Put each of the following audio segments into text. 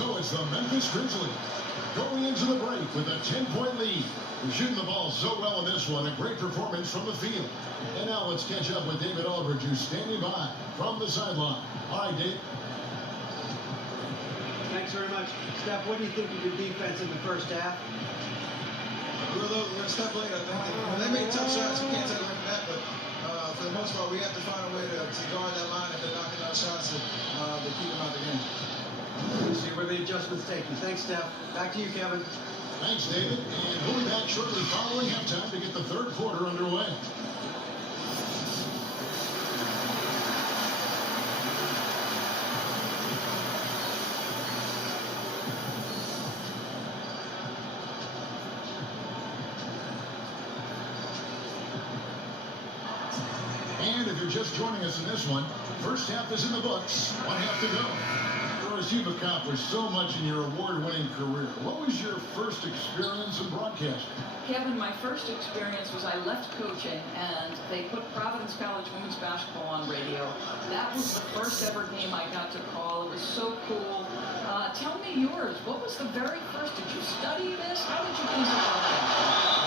So it's the Memphis Grizzlies going into the break with a 10-point lead. They're shooting the ball so well in this one. A great performance from the field. And now let's catch up with David Aldridge, who's standing by from the sideline. All right, Dave. Thanks very much. Steph, what do you think of your defense in the first half? We're a step late, I think. When they make tough shots, you can't take away from that, but for the most part, we have to find a way to guard that line if they're knocking out shots to keep them out the game. Let's see where the adjustments take you. Thanks, Steph. Back to you, Kevin. Thanks, David. And we'll be back shortly following halftime to get the third quarter underway. And if you're just joining us in this one, first half is in the books. One half to go. You've accomplished so much in your award-winning career. What was your first experience in broadcasting? Kevin, my first experience was I left coaching and they put Providence College women's basketball on radio. That was the first ever game I got to call. It was so cool. Tell me yours. What was the very first? Did you study this? How did you think about that?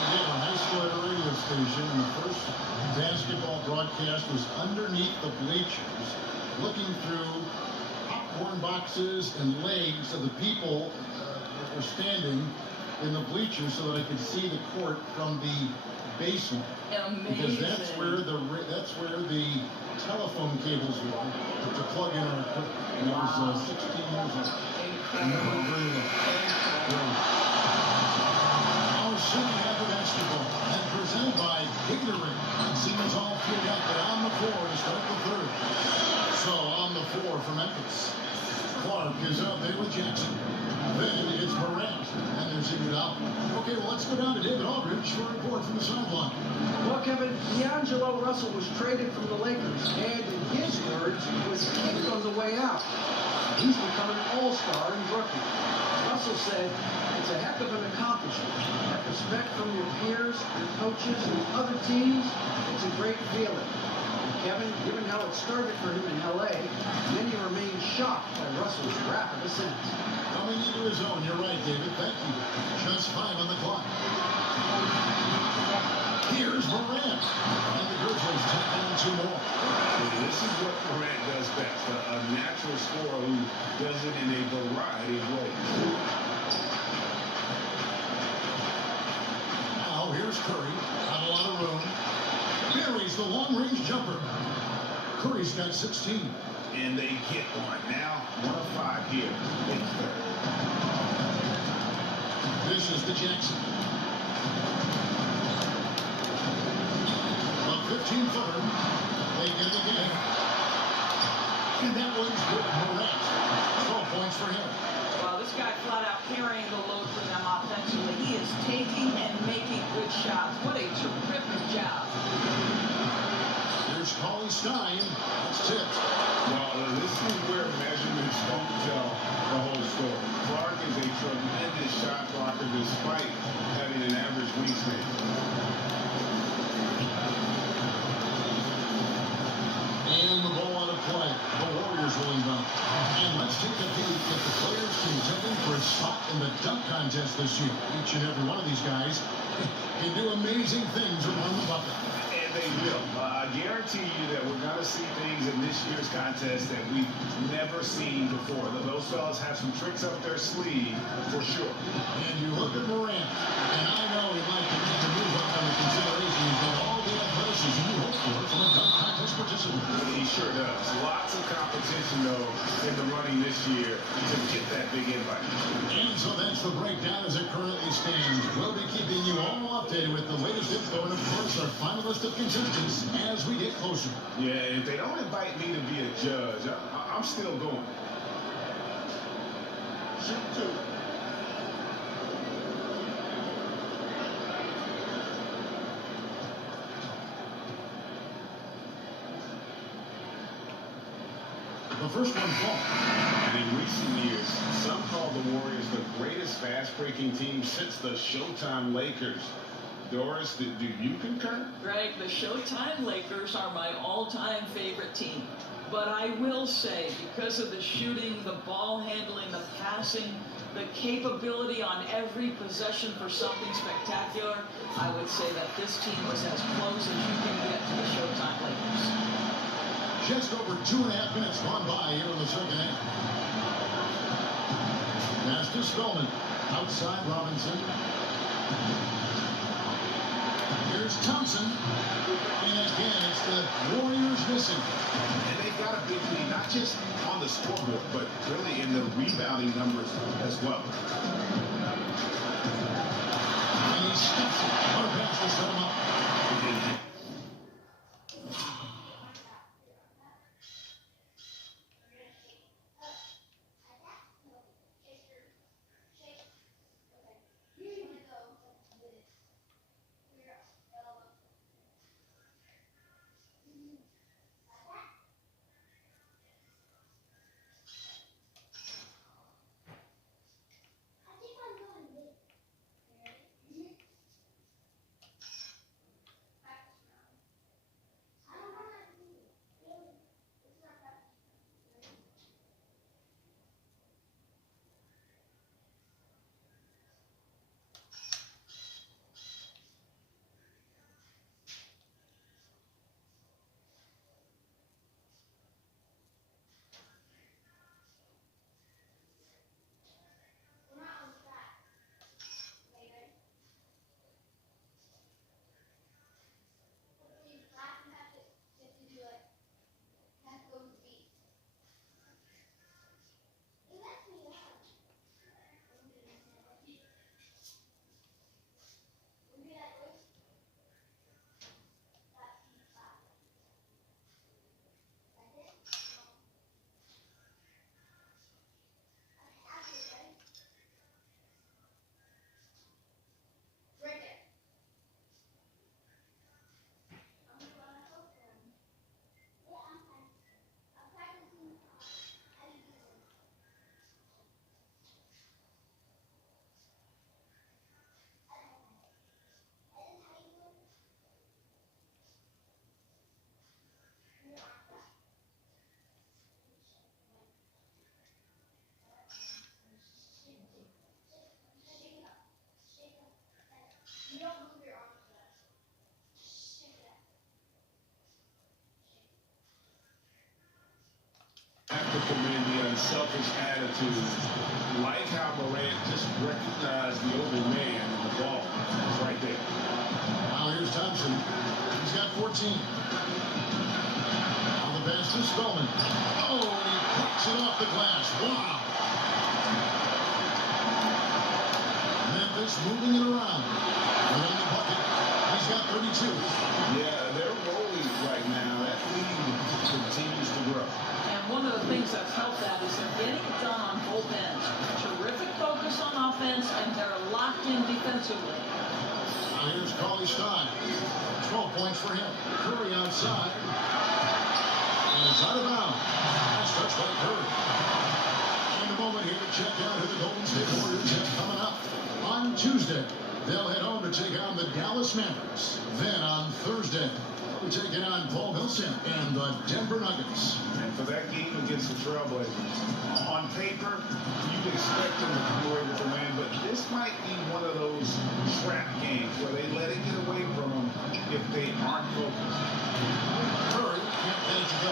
I did a high school at a radio station, and the first basketball broadcast was underneath the bleachers, looking through popcorn boxes and legs of the people that were standing in the bleachers so that I could see the court from the basement. Amazing. Because that's where the telephone cables were to plug in our equipment. And I was 16 years old. Incredible. Our second half of basketball and presented by Ignorant. Siemens all fueled up and on the floor to start the third. So on the floor for Memphis. Clark is out there with Jackson. Then it's Morant, and there's Iguodala. Okay, well, let's go down to David Aldridge for a report from the sideline. Well, Kevin, D'Angelo Russell was traded from the Lakers, and in his words, was kicked on the way out. He's become an all-star and rookie. Russell said, it's a heck of an accomplishment. That respect from your peers, your coaches, and other teams, it's a great feeling. Kevin, given how it started for him in L.A., many remain shocked by Russell's rapid ascent. Coming into his own, you're right, David. Thank you. Just 5 on the clock. Here's Morant. And the Grizzlies take down 2 more. This is what Morant does best. A natural scorer who does it in a variety of ways. Now, here's Curry. Not a lot of room. Buries the long-range jumper. Curry's got 16. And they get one. Now, 1 of 5 here. This is the Jackson. A 15-footer. They get the game. And that one's good. Morant. 12 points for him. Wow, this guy flat out carrying the load for them offensively. He is taking and making good shots. What a terrific job. Here's Cauley Stein. That's tipped. Well, this is where measurements don't tell the whole story. Clark is a tremendous shot blocker despite having an average wingspan. And the ball out of play. The Warriors will inbound. And let's take a peek at the players contending for a spot in the dunk contest this year. Each and every one of these guys can do amazing things around the bucket. And they will. I guarantee you that we're going to see things in this year's contest that we've never seen before. Those fellas have some tricks up their sleeve for sure. And you look at Morant, and I know he might need to move up under consideration. He's got all the athleticism you hope for from a dunk contest participant. He sure does. Lots of competition, though, in the running this year to get that big invite. And so that's the breakdown as it currently stands. We'll be keeping you all updated with the latest info and, of course, our final list of contestants as we get closer. Yeah, if they don't invite me to be a judge, I'm still going. Shoot 2. The first one falls. And in recent years, some call the Warriors the greatest fast-breaking team since the Showtime Lakers. Doris, do you concur? Greg, the Showtime Lakers are my all-time favorite team. But I will say, because of the shooting, the ball handling, the passing, the capability on every possession for something spectacular, I would say that this team was as close as you can get to the Showtime Lakers. Just over 2.5 minutes gone by here in the second half. Pass to Spellman. Outside Robinson. Here's Thompson. And again, it's the Warriors missing. And they've got a big lead, not just on the scoreboard, but really in the rebounding numbers as well. And he steps it. What a pass to set him up. Have to commend the unselfish attitude. Like how Morant just recognized the open man and the ball is right there. Now here's Thompson. He's got 14. On the pass to Spellman. Oh, and he picks it off the glass. Wow. Memphis moving it around. Around the bucket. He's got 32. Yeah, they're rolling right now. That lead continues to grow. One of the things that's helped that is they're getting it done on both ends. Terrific focus on offense, and they're locked in defensively. Now here's Cauley Stein. 12 points for him. Curry outside. And it's out of bounds. That's touched by Curry. In a moment here to check out who the Golden State Warriors have coming up. On Tuesday, they'll head home to take on the Dallas Mavericks. Then on Thursday, we're taking on Paul Millsap and the Denver Nuggets. And for that game against the Trailblazers, on paper, you'd expect them to be able to win, but this might be one of those trap games where they let it get away from them if they aren't focused. Curry can't get it to go.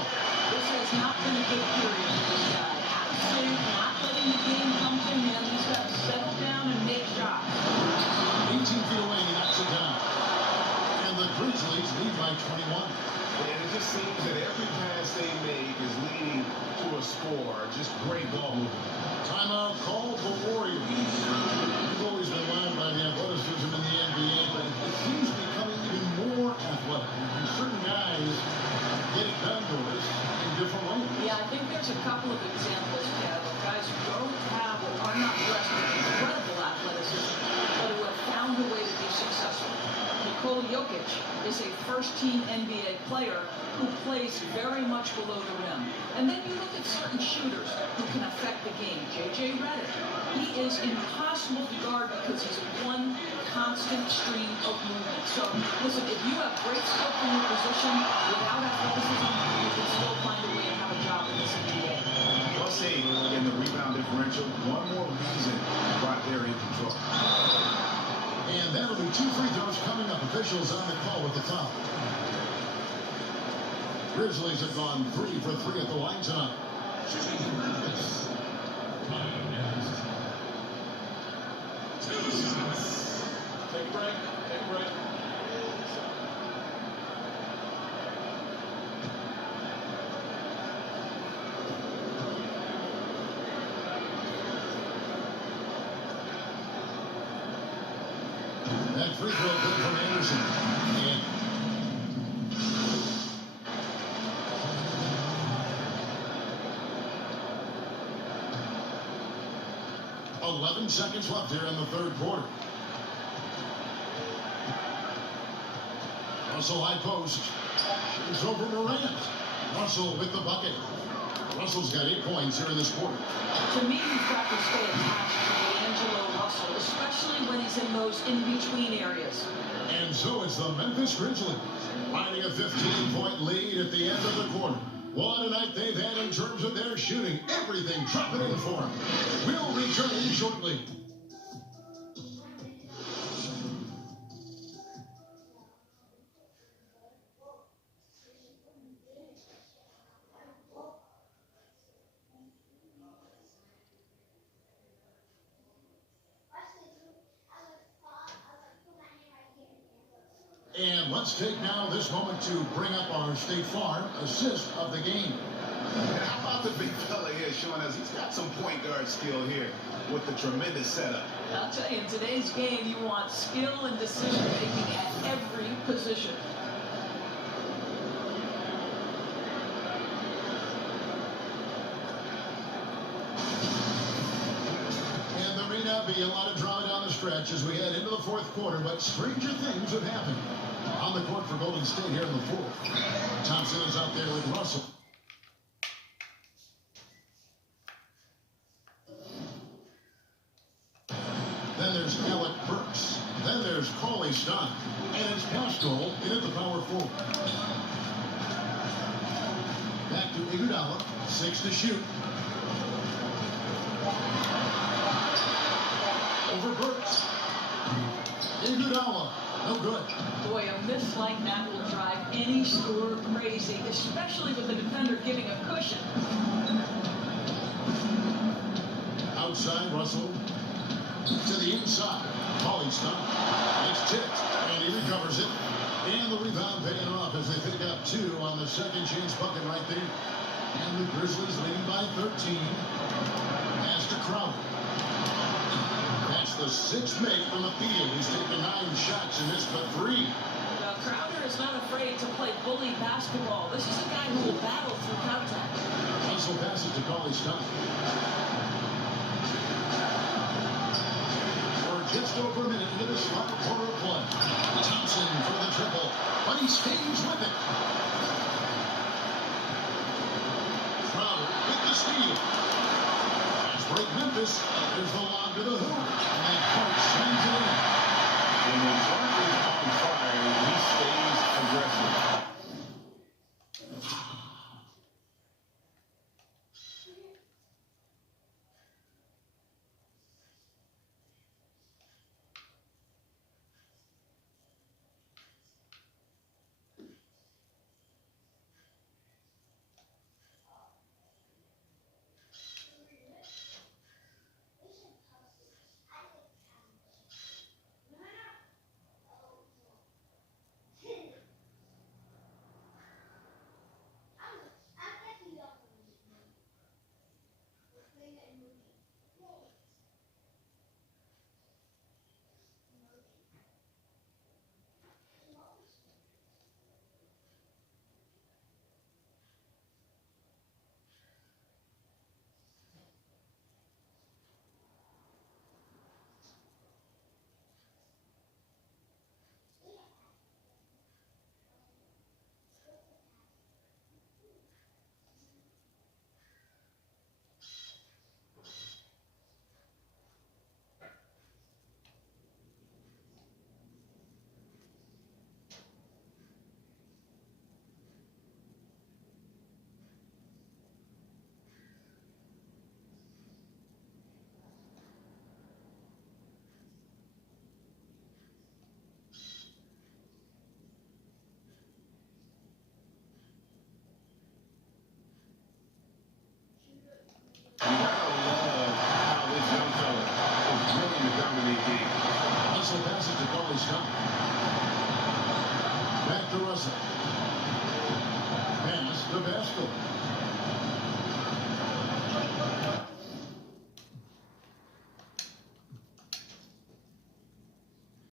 This has not been a good period for this guy. Out of sync, not letting the game come to him. He's got to settle down and make shots. 18 feet away, he knocks it down. And the Grizzlies lead by 21. And it just seems that every pass they make is leading to a score. Just great ball movement. Timeout called the Warriors. We've always been wowed by the athleticism in the NBA, but it seems to be becoming even more athletic. And certain guys get it done to us in different ways. Yeah, I think there's a couple of examples, Kev, of guys who don't have or are not blessed with incredible athleticism, but who have found a way to be successful. Nikola Jokic is a first-team NBA player who plays very much below the rim. And then you look at certain shooters who can affect the game. J.J. Redick, he is impossible to guard because he's one constant stream of movement. So, listen, if you have great skill from your position without athleticism, you can still find a way to have a job in this NBA. Plus 8 in the rebound differential. One more reason brought there in control. And that'll be 2 free throws coming up. Officials on the call with the foul. Grizzlies have gone 3 for 3 at the line tonight. Take a break. Take a break. That free throw good from Anderson. And 11 seconds left here in the third quarter. Russell high post. Shoots over Morant. Russell with the bucket. Russell's got 8 points here in this quarter. To me, you've got to stay attached to D'Angelo Russell, especially when he's in those in-between areas. And so it's the Memphis Grizzlies finding a 15-point lead at the end of the quarter. What a night they've had in terms of their shooting. Everything dropping in for them. We'll return shortly. And let's take now this moment to bring up our State Farm assist of the game. And how about the big fella here showing us he's got some point guard skill here with the tremendous setup. I'll tell you, in today's game, you want skill and decision-making at every position. And there may not be a lot of drama down the stretch as we head into the fourth quarter, but stranger things have happened. On the court for Golden State here in the fourth. Thompson is out there with Russell. Then there's Alec Burks. Then there's Cauley Stein. And it's Pascal in at the power forward. Back to Iguodala. 6 to shoot. Over Burks. Iguodala. No good. Boy, a miss like that will drive any scorer crazy, especially with the defender giving a cushion. Outside, Russell to the inside. Cauley Stein. It's tipped, and he recovers it. And the rebound paying off as they pick up 2 on the second chance bucket right there. And the Grizzlies leading by 13. Pass to Crowder. That's the 6th make from the field. He's taken 9 shots and missed but 3. Now, Crowder is not afraid to play bully basketball. This is a guy who will battle through contact. Russell passes to Cauley Stein. We're just over a minute into this final quarter of play. Thompson for the triple, but he stays with it. Crowder with the steal. Fast break Memphis. There's the lob to the hoop. And Hart slams it in. When the Clark is on fire, he stays aggressive. Russell passes to Cauley Scott. Back to Russell.